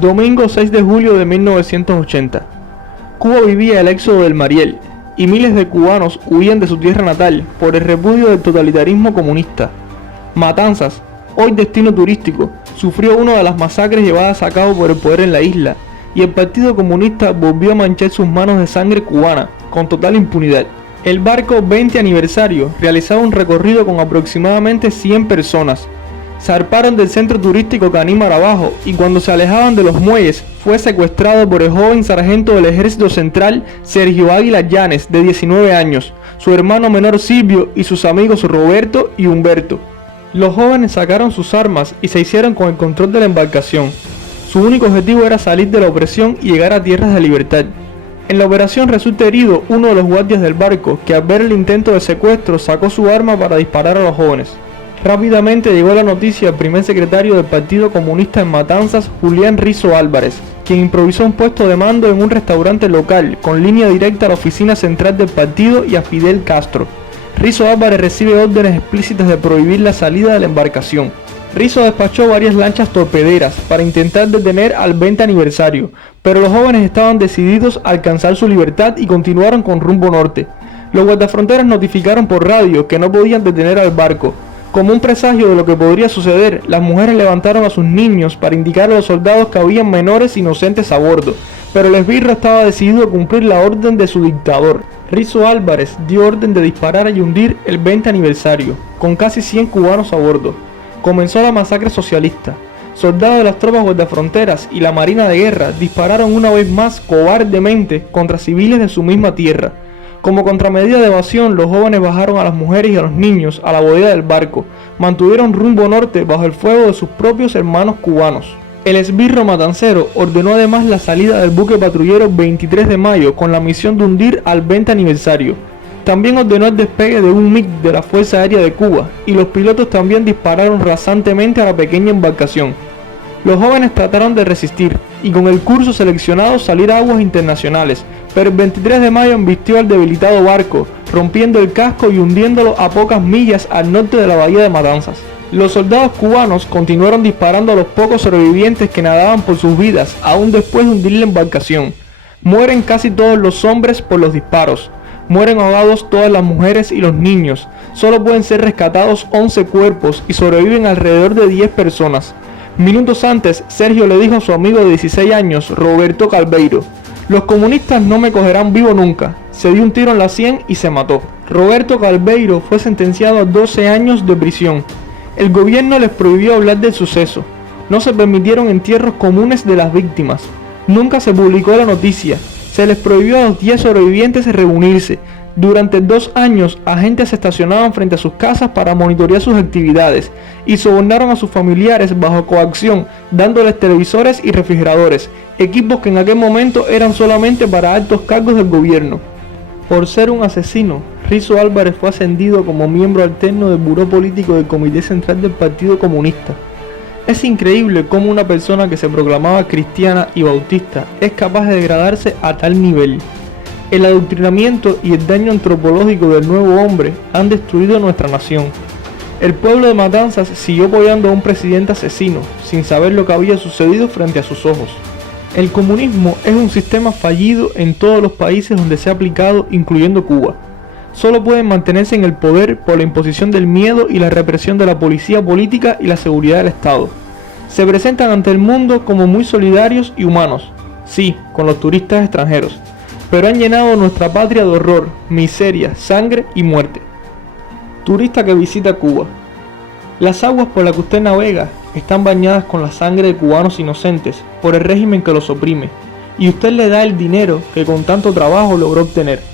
Domingo 6 de julio de 1980. Cuba vivía el éxodo del Mariel, y miles de cubanos huían de su tierra natal por el repudio del totalitarismo comunista. Matanzas, hoy destino turístico, sufrió una de las masacres llevadas a cabo por el poder en la isla, y el Partido Comunista volvió a manchar sus manos de sangre cubana, con total impunidad. El barco 20 aniversario realizaba un recorrido con aproximadamente 100 personas. Zarparon del centro turístico Caní Marabajo y cuando se alejaban de los muelles fue secuestrado por el joven sargento del Ejército Central Sergio Águila Llanes, de 19 años, su hermano menor Silvio y sus amigos Roberto y Humberto. Los jóvenes sacaron sus armas y se hicieron con el control de la embarcación. Su único objetivo era salir de la opresión y llegar a tierras de libertad. En la operación resulta herido uno de los guardias del barco, que al ver el intento de secuestro sacó su arma para disparar a los jóvenes. Rápidamente llegó la noticia al primer secretario del Partido Comunista en Matanzas, Julián Rizo Álvarez, quien improvisó un puesto de mando en un restaurante local con línea directa a la oficina central del partido y a Fidel Castro. Rizo Álvarez recibe órdenes explícitas de prohibir la salida de la embarcación. Rizo despachó varias lanchas torpederas para intentar detener al 20 aniversario, pero los jóvenes estaban decididos a alcanzar su libertad y continuaron con rumbo norte. Los guardafronteras notificaron por radio que no podían detener al barco. Como un presagio de lo que podría suceder, las mujeres levantaron a sus niños para indicar a los soldados que había menores inocentes a bordo, pero el esbirro estaba decidido a cumplir la orden de su dictador. Rizo Álvarez dio orden de disparar y hundir el 20 aniversario, con casi 100 cubanos a bordo. Comenzó la masacre socialista. Soldados de las tropas guardafronteras y la Marina de Guerra dispararon una vez más cobardemente contra civiles de su misma tierra. Como contramedida de evasión, los jóvenes bajaron a las mujeres y a los niños a la bodega del barco, mantuvieron rumbo norte bajo el fuego de sus propios hermanos cubanos. El esbirro matancero ordenó además la salida del buque patrullero 23 de mayo con la misión de hundir al 20 aniversario. También ordenó el despegue de un MiG de la Fuerza Aérea de Cuba, y los pilotos también dispararon rasantemente a la pequeña embarcación. Los jóvenes trataron de resistir, y con el curso seleccionado salir a aguas internacionales, pero el 23 de mayo embistió al debilitado barco, rompiendo el casco y hundiéndolo a pocas millas al norte de la bahía de Matanzas. Los soldados cubanos continuaron disparando a los pocos sobrevivientes que nadaban por sus vidas, aún después de hundir la embarcación. Mueren casi todos los hombres por los disparos. Mueren ahogados todas las mujeres y los niños. Solo pueden ser rescatados 11 cuerpos y sobreviven alrededor de 10 personas. Minutos antes, Sergio le dijo a su amigo de 16 años, Roberto Calveiro: "Los comunistas no me cogerán vivo nunca". Se dio un tiro en la sien y se mató. Roberto Calveiro fue sentenciado a 12 años de prisión. El gobierno les prohibió hablar del suceso. No se permitieron entierros comunes de las víctimas. Nunca se publicó la noticia. Se les prohibió a los 10 sobrevivientes reunirse. Durante 2 años, agentes se estacionaban frente a sus casas para monitorear sus actividades y sobornaron a sus familiares bajo coacción, dándoles televisores y refrigeradores, equipos que en aquel momento eran solamente para altos cargos del gobierno. Por ser un asesino, Rizo Álvarez fue ascendido como miembro alterno del Buró Político del Comité Central del Partido Comunista. Es increíble cómo una persona que se proclamaba cristiana y bautista es capaz de degradarse a tal nivel. El adoctrinamiento y el daño antropológico del nuevo hombre han destruido nuestra nación. El pueblo de Matanzas siguió apoyando a un presidente asesino, sin saber lo que había sucedido frente a sus ojos. El comunismo es un sistema fallido en todos los países donde se ha aplicado, incluyendo Cuba. Solo pueden mantenerse en el poder por la imposición del miedo y la represión de la policía política y la seguridad del Estado. Se presentan ante el mundo como muy solidarios y humanos, sí, con los turistas extranjeros, pero han llenado nuestra patria de horror, miseria, sangre y muerte. Turista que visita Cuba. Las aguas por las que usted navega están bañadas con la sangre de cubanos inocentes por el régimen que los oprime, y usted le da el dinero que con tanto trabajo logró obtener.